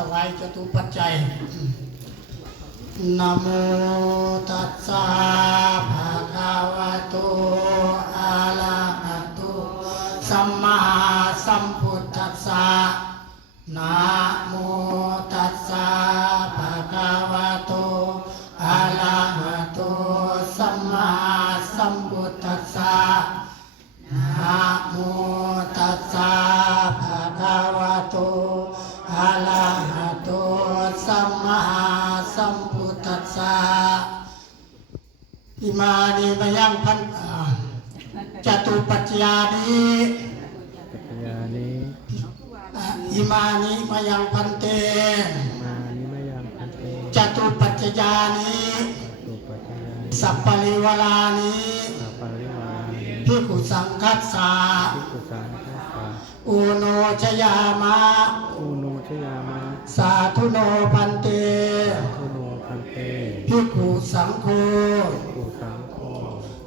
ถวายจตุปัจจัยนะโมตัสสะภะคะวะโตอะระหะโตสัมมาสัมพุทธัสสะนะโมตัสสะภะคะวะโตอะระหะโตสัมมาสัมพุทธัสสะนะโมตัสสะภะคะวะโตอะระหะโตสัมมาสัมพุทธัสสะอิมานิมยังพันจตุปัจจยานิอิมานิมยังพันเตจตุปัจจยานิสัพพะริวารานิภิกขุสังคัสสะอุโนชยามะสาธุโนพันเตภิกขุสังโฆ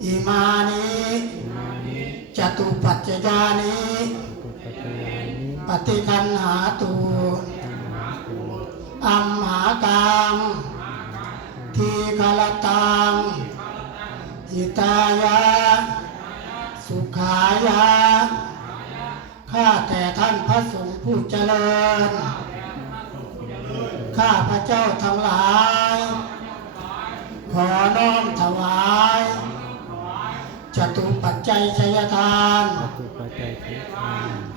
อิมานิจตุปัจจยานิปฏิคันหาตุอัมหากังทีฆลตังอิตายะสุขายะข้าแต่ท่านพระสงฆ์ผู้เจริญข้าพระเจ้าทั้งหลายขอน้อมถวายจตุปัจจัยชัยทาน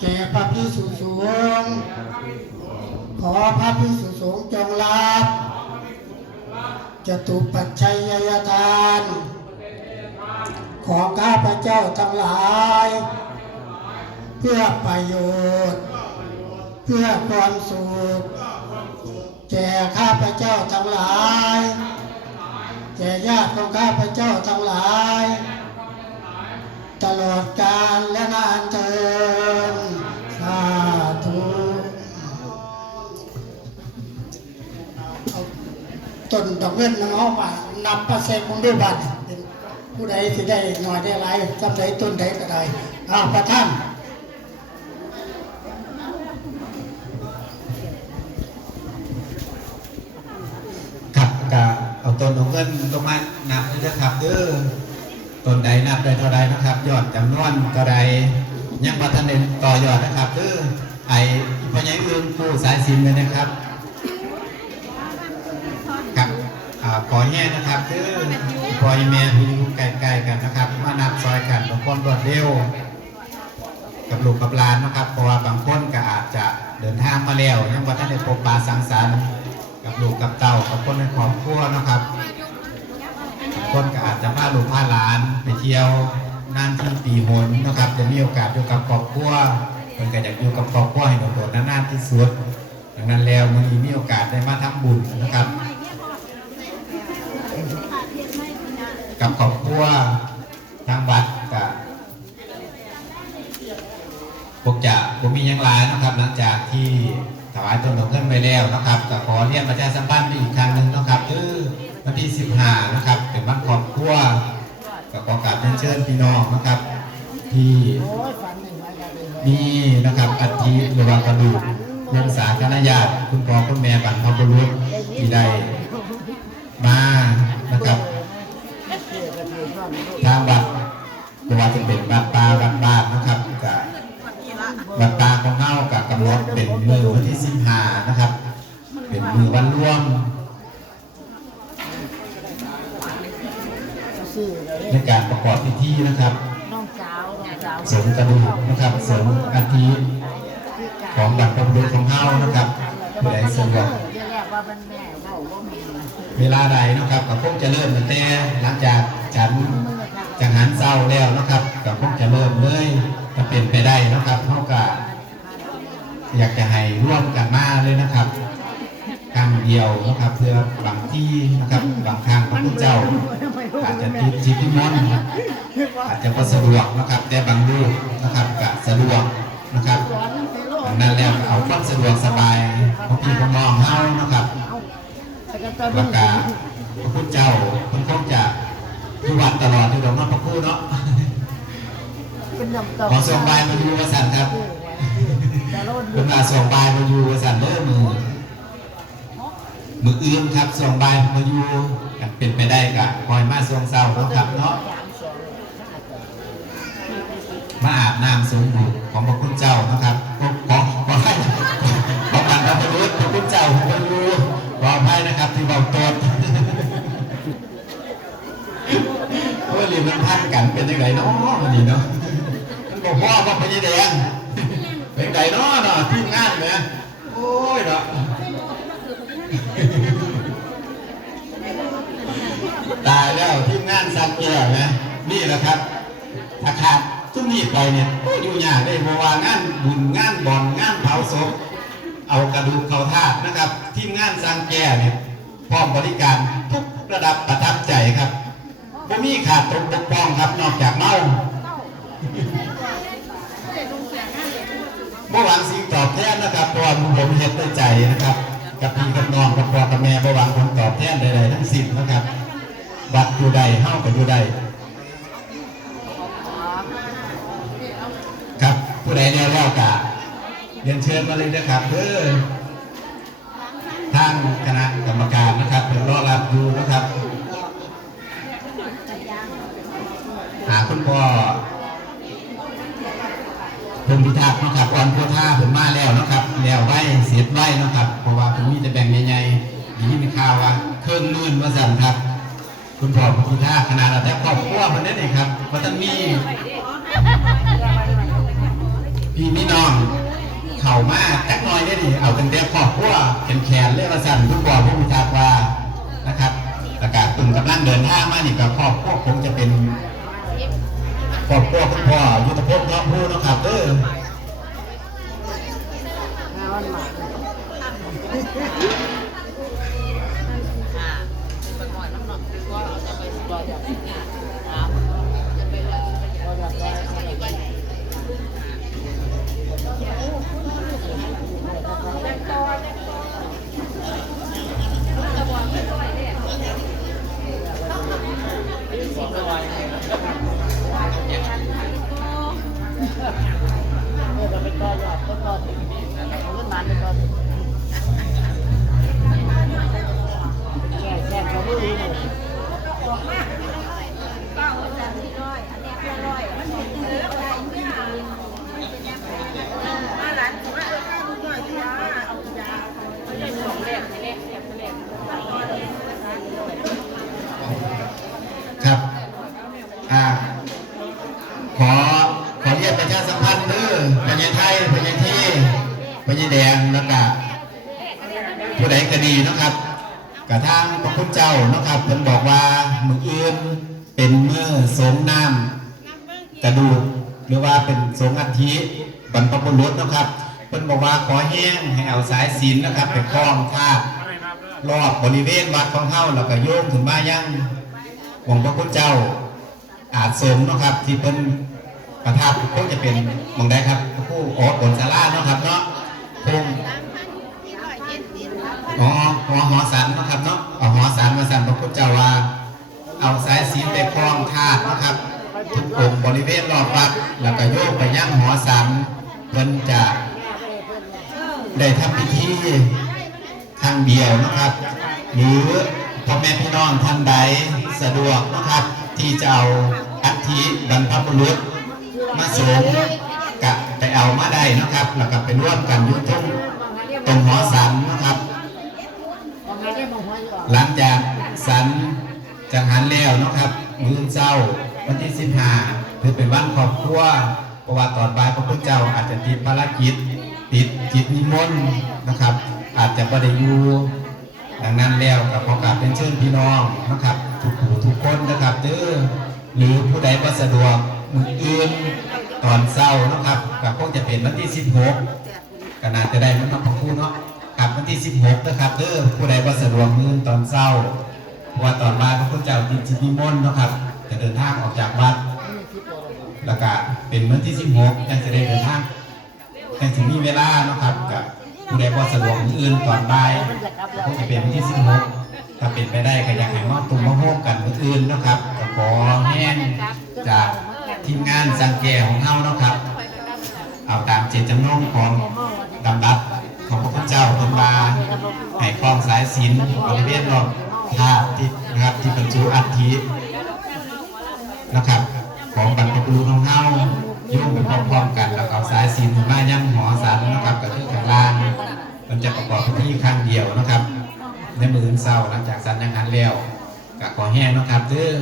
แก่พระภิกษุสงฆ์ขอพระภิกษุสงฆ์จงรับจตุปัจจัยชัยทานของข้าพระเจ้าทั้งหลายเพื่อประโยชน์เพื่อความสุขแก่ข้าพเจ้าทั้งหลายแก่ญาติของข้าพเจ้าทั้งหลายตลอดกาลและนานเทอญสาธุต้นดอกเงินน้องว่านับประเสริฐคงด้วยบัตรผู้ใดที่ได้หน่อยได้ไรจำได้ต้นใดก็ได้ประท่านเอาต้นของเงินลงมานับด้วยครับต้นใดนับได้เท่าใดนะครับยอดจำนวนเท่าใดยังพัฒนาต่อยอดนะครับไอ้พญาอื่นผู้สายสินเลยนะครับครับขอแย่นะครับพอยแม่ที่อยู่ใกล้ๆกันนะครับมานับซอยกันบางคนรวดเร็วกับลูกกับหลานนะครับเพราะว่าบางคนก็อาจจะเดินทางมาแล้วยังพัฒนาพบปะสังสรรค์กับลูกกับเต่ากับคนในครอบครัวนะครับคนก็อาจจะพาลูกพาหลานไปเที่ยวนั่นที่ปีหนนะครับจะมีโอกาสอยู่กับครอบครัวคนก็อยากอยู่กับครอบครัวให้โดดๆนานๆที่สุดดังนั้นแล้วมันมีโอกาสได้มาทำบุญนะครับกับครอบครัวทางวัดกับพวกจะผมมียังหลายนะครับหลังจากที่ถวายต้นดอกเงินไปแล้วนะครับก็ขอเรียนประชาสัมพันธ์อีกครั้งหนึ่งนะครับวันที่15นะครับเป็นวันครอบครัวก็ขอกราบเชิญพี่น้องนะครับที่มีนะครับอัฐิหรือว่ากระดูกวงศาคณะญาติคุณพ่อคุณแม่บรรพบุรุษที่ได้มานะครับทางวัดหรือว่าจะเป็นวัดป่าวัดบ้านนะครับกับวัดป่าของเฮากับกำหนดเป็นมือวันที่15นะครับเป็นมือวันร่วมในการประกอบพิธีนะครับเสริมกระดูกนะครับเสริมอาทิของบรรพบุรุษของเฮานะครับผู้ใดสะดวกเวลาใดนะครับก็คงจะเริ่มตั้งแต่หลังจากฉันจังหันเศร้าแล้วนะครับก็คงจะเริ่มเลยถ้าเป็นไปได้นะครับเท่ากับอยากจะให้ร่วมกันมาเลยนะครับครั้งเดียวนะครับเพื่อบางที่นะครับบางทางพระพุทธเจ้าอาจจะติดจิตพิมพ์อาจจะสะดวกนะครับแต่บางรูปนะครับก็สะดวกนะครับดังนั้นแล้วเอาความสะดวกสบายของพี่ของน้องเฮานะครับแล้วก็พระพุทธเจ้าคนคงจะอยู่วัดตลอดอยู่ดอกน้ำพระคู่เนาะขอส่งใบมาอยู่วสันครับเป็นมาส่งใบมาอยู่วสันเริ่มมือ มืออื่นครับส่วงบ่ายมาอยู่กันเป็นไปได้ก็คอยมาส่วงเช้าเนาะครับเนาะมาอาบน้ำสูงบุของพระคุณเจ้านะครับขอให้ขอการพระพุทธพระคุณเจ้าพระอยู่ขออภัยนะครับที่เบาตัวเพราะว่าเรียนมันพันกันเป็นยังไงเนาะวันนี้เนาะมันบอกว่าพระยี่แดงเป็นไงเนาะทีมงานเนี่ยโอ้ยเนาะตายแล้วทีมงานสักแก่นะนี่แหละครับถ้าขาดทุกนี้ไปเนี่ยอยู่ยากได้เพราะว่างานบุญงานบ่อนงานเผาศพเอากระดูกเขาธาตุนะครับทีมงานสังแก่เนี่ยพร้อมบริการทุกระดับประทับใจครับบ่มีขาดตกบกพร่องครับนอกจากเมาบ่หวังสิ่งตอบแทนนะครับเพราะว่าผมเฮ็ดด้วยใจนะครับกับพี่กับน้องกับพ่อกับแม่บ่หวังผลตอบแทนใดๆทั้งสิ้นนะครับบัดอยู่ใดเฮาก็อยู่ใดครับผู้ใดแนวแล้วกะเรียนเชิญมาเลยนะครับทางคณะกรรมการนะครับเพื่อรอรับดูนะครับหาคุณพ่อผมพิทักษ์นะครับอ่อนโพธาผมมาแล้วนะครับแล้วไว้เสียดไว้นะครับเพราะว่าผมมีแต่แบ่งใหญ่ๆอย่างนี้มีข่าวว่าเครื่องมื่นว่าสั่นครับคุณพ่อพิทักษ์ขนาดเราแทบครอบครัวคนนั้นเองครับว่าท่านมีพี่มีน้องเข่ามาจักหน่อยได้ดิเอาตั้งแต่ครอบครัวแขนเรียกว่าสั่นคุณพ่อผมพิทักษ์ว่านะครับประกาศตุ่มกำลังเดินทางมานี่กับครอบครัวคงจะเป็นครอบครัวคุณพ่อยุทธพงศ์ท้องพูนะครับครับขอเรียกประชาสัมพันธ์พญาไทยพญาที่พญาแดงแล้วก็ผู้ใดก็ดีนะครับกระทั่งพระคุณเจ้านะครับเพิ่นบอกว่ามืออื่นเป็นมือสงน้ำกระดูกหรือว่าเป็นสงอัฐิบรรพบุรุษนะครับเพิ่นบอกว่าขอแห้งให้เอาสายศีลนะครับไปคล้องธาตุรอบบริเวณวัดของเฮาแล้วก็โยงถึงมายังองค์พระคุณเจ้าอาจสมนะครับที่เป็นประทับคงจะเป็นมองได้ครับผู้โอ๊ตบนศาลาเนาะครับเนาะคงหอสันนะครับเนาะเอาหอสันมาสันพระคุณเจ้าว่าเอาสายศีลไปคล้องธาตุนะครับทุกองค์บริเวณรอบวัดแล้วก็โยกไปยังหอสันเพิ่นจะได้ทำพิธีทางเดียวนะครับหรือพ่อแม่พี่น้องท่านใดสะดวกนะครับที่จะเอาอัฐิบรรพบุรุษมาสวมกะไปเอามาได้นะครับแล้วก็ไปร่วมกันยุติตรงหอสันนะครับหลังจากสันจังหันแล้วนะครับมื้อเช้าวันที่15ถือเป็นวันครอบครัวเพราะว่าตอนบ่ายพระพุทธเจ้าอาจจะติดภารกิจติดกิจนิมนต์นะครับอาจจะไม่ได้อยู่ดังนั้นแล้วกับขอกราบเป็นเชิญพี่น้องนะครับทุกคนนะครับหรือผู้ใดก็สะดวกมืออื่นตอนเช้านะครับกับคงจะเป็นวันที่16ก็น่าจะได้มันต้องพูดเนาะครับวันที่16นะครับผู้ใดก็สะดวกมือตอนเช้าเพราะว่าตอนบ่ายพระพุทธเจ้าติดกิจนิมนต์นะครับจะเดินทางออกจากวัดแล้วก็เป็นวันที่16ยังจะได้เดินทางแต่ถึงมีเวลานะครับกับผู้ใดก็สะดวกมืออื่นตอนบ่ายคงจะเป็นวันที่16ถ้าเป็นไปได้ก็อยากให้มอบตุ่มมะม่วงกันมืออื่นนะครับก็ขอแห้งจากทีมงานสังแก่ของเฮานะครับเอาตามเจตจำนงของดำดับของพระพุทธเจ้าคนมาให้คล้องสาย ศีลบริเวณรอบธาตุที่นะครับที่บรรจุอัฐินะครับของบรรพบุรุษของเฮาโยงไปพร้อมๆกันแล้วก็สายศีลมายังหอสันนะครับก็คือข้างล่างมันจะประกอบพิธีครั้งเดียวนะครับในมื้อเช้าหลังจากสันยังหันแล้วก็ขอแห้งนะครับเด้อ